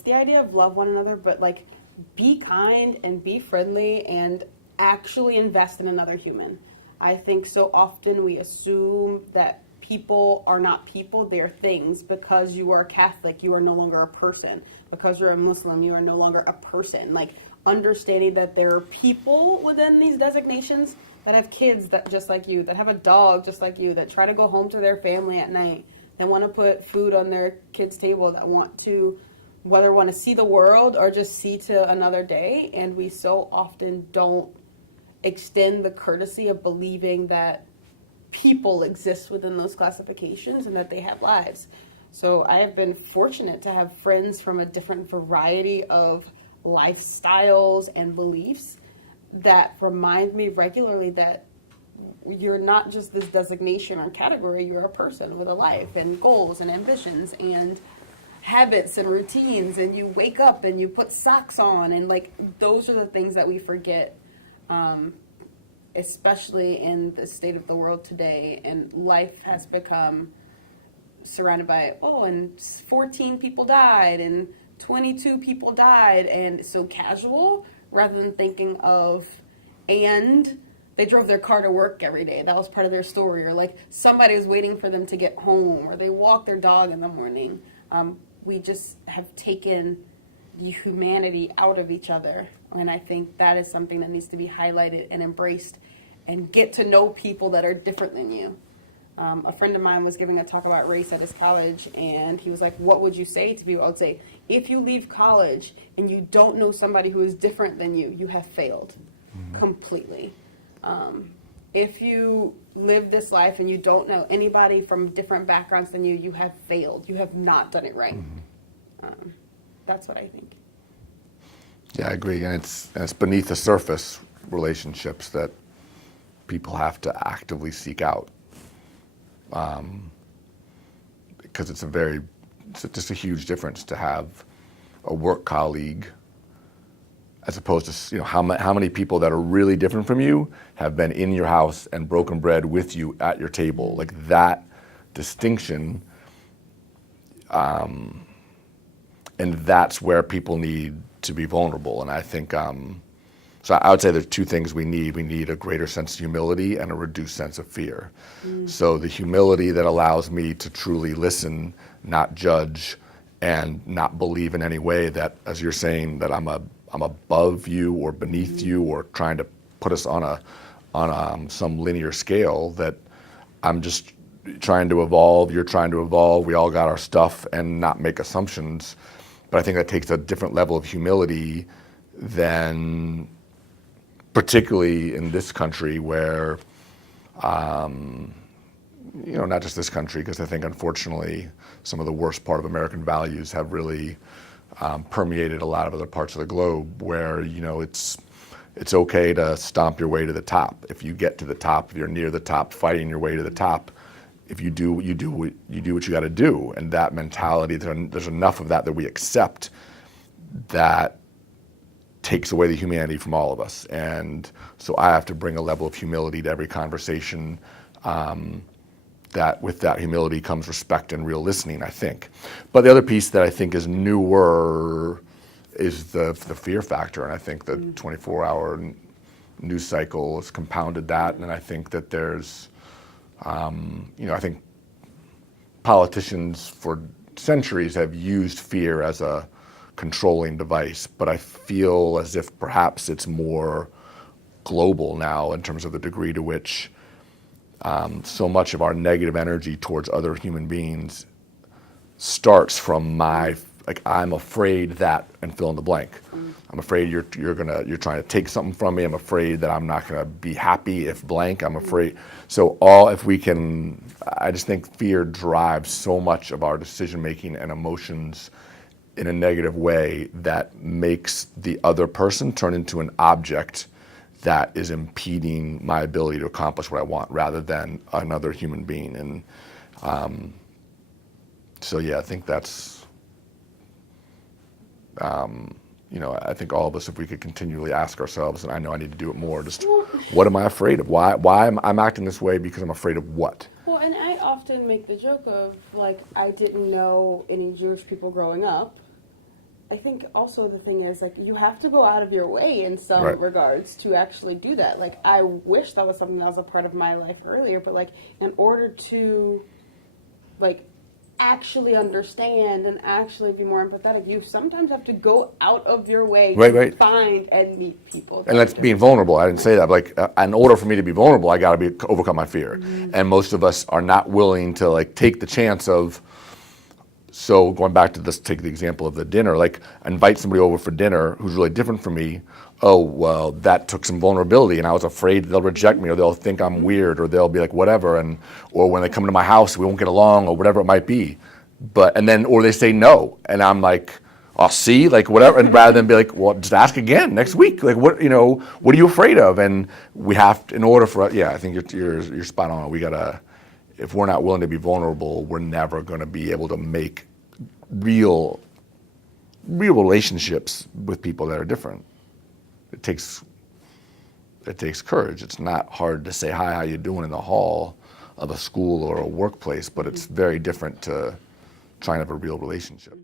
it's the idea of love one another, but like be kind and be friendly and actually invest in another human. I think so often we assume that people are not people, they are things. Because you are Catholic, you are no longer a person. Because you're a Muslim, you are no longer a person. Like, understanding that there are people within these designations that have kids that just like you, that have a dog just like you, that try to go home to their family at night, that want to put food on their kids' table, that want to, whether want to see the world or just see to another day. And we so often don't extend the courtesy of believing that people exist within those classifications and that they have lives. So I have been fortunate to have friends from a different variety of lifestyles and beliefs that remind me regularly that you're not just this designation or category, you're a person with a life and goals and ambitions and habits and routines, and you wake up and you put socks on, and like those are the things that we forget, especially in the state of the world today. And life has become surrounded by, oh, and 14 people died and 22 people died, and so casual, rather than thinking of, and they drove their car to work every day, that was part of their story, or like somebody was waiting for them to get home, or they walked their dog in the morning. We just have taken the humanity out of each other, and I think that is something that needs to be highlighted and embraced, and get to know people that are different than you. A friend of mine was giving a talk about race at his college, and he was like, what would you say to people? I would say, if you leave college and you don't know somebody who is different than you, you have failed completely. If you live this life and you don't know anybody from different backgrounds than you, you have failed. You have not done it right. That's what I think. Yeah, I agree. And it's beneath the surface relationships that people have to actively seek out. Because it's just a huge difference to have a work colleague as opposed to, you know, how many people that are really different from you have been in your house and broken bread with you at your table. Like that distinction, and that's where people need to be vulnerable. And I think, so I would say there's two things we need. We need a greater sense of humility and a reduced sense of fear. So the humility that allows me to truly listen, not judge, and not believe in any way that, as you're saying, that I'm above you or beneath you or trying to put us on some linear scale, that I'm just trying to evolve, you're trying to evolve, we all got our stuff, and not make assumptions. But I think that takes a different level of humility than, particularly in this country where, you know, not just this country, because I think unfortunately some of the worst part of American values have really permeated a lot of other parts of the globe, where, you know, it's okay to stomp your way to the top. If you get to the top, if you're near the top, fighting your way to the top, if you do what you got to do. And that mentality, there's enough of that we accept, that takes away the humanity from all of us. And so I have to bring a level of humility to every conversation, that with that humility comes respect and real listening, I think. But the other piece that I think is newer is the fear factor. And I think the 24-hour news cycle has compounded that. And I think that there's, you know, I think politicians for centuries have used fear as a controlling device, but I feel as if perhaps it's more global now in terms of the degree to which so much of our negative energy towards other human beings starts from I'm afraid that, and fill in the blank. I'm afraid you're trying to take something from me. I'm afraid that I'm not gonna be happy if blank. I'm afraid. So I just think fear drives so much of our decision making and emotions in a negative way that makes the other person turn into an object that is impeding my ability to accomplish what I want, rather than another human being. And so yeah, I think that's, you know, I think all of us, if we could continually ask ourselves, and I know I need to do it more, just what am I afraid of? Why am I acting this way? Because I'm afraid of what? Well, and I often make the joke of, like, I didn't know any Jewish people growing up, I think also the thing is, like, you have to go out of your way in some Right. regards to actually do that. Like, I wish that was something that was a part of my life earlier, but, like, in order to, like, actually understand and actually be more empathetic, you sometimes have to go out of your way Right, to right. find and meet people. And that's being vulnerable. I didn't say that. Like, in order for me to be vulnerable, I got to overcome my fear. And most of us are not willing to like take the chance of. So going back to this, take the example of the dinner. Like, invite somebody over for dinner who's really different from me. Oh well, that took some vulnerability, and I was afraid they'll reject me, or they'll think I'm weird, or they'll be like whatever, or when they come to my house, we won't get along, or whatever it might be. Or they say no, and I'm like, I'll see, like whatever, and rather than be like, well, just ask again next week. Like, what are you afraid of? And we have to, in order for, yeah, I think you're spot on. We gotta, if we're not willing to be vulnerable, we're never going to be able to make real relationships with people that are different. It takes courage. It's not hard to say hi, how you doing in the hall of a school or a workplace, but it's very different to try and have a real relationship.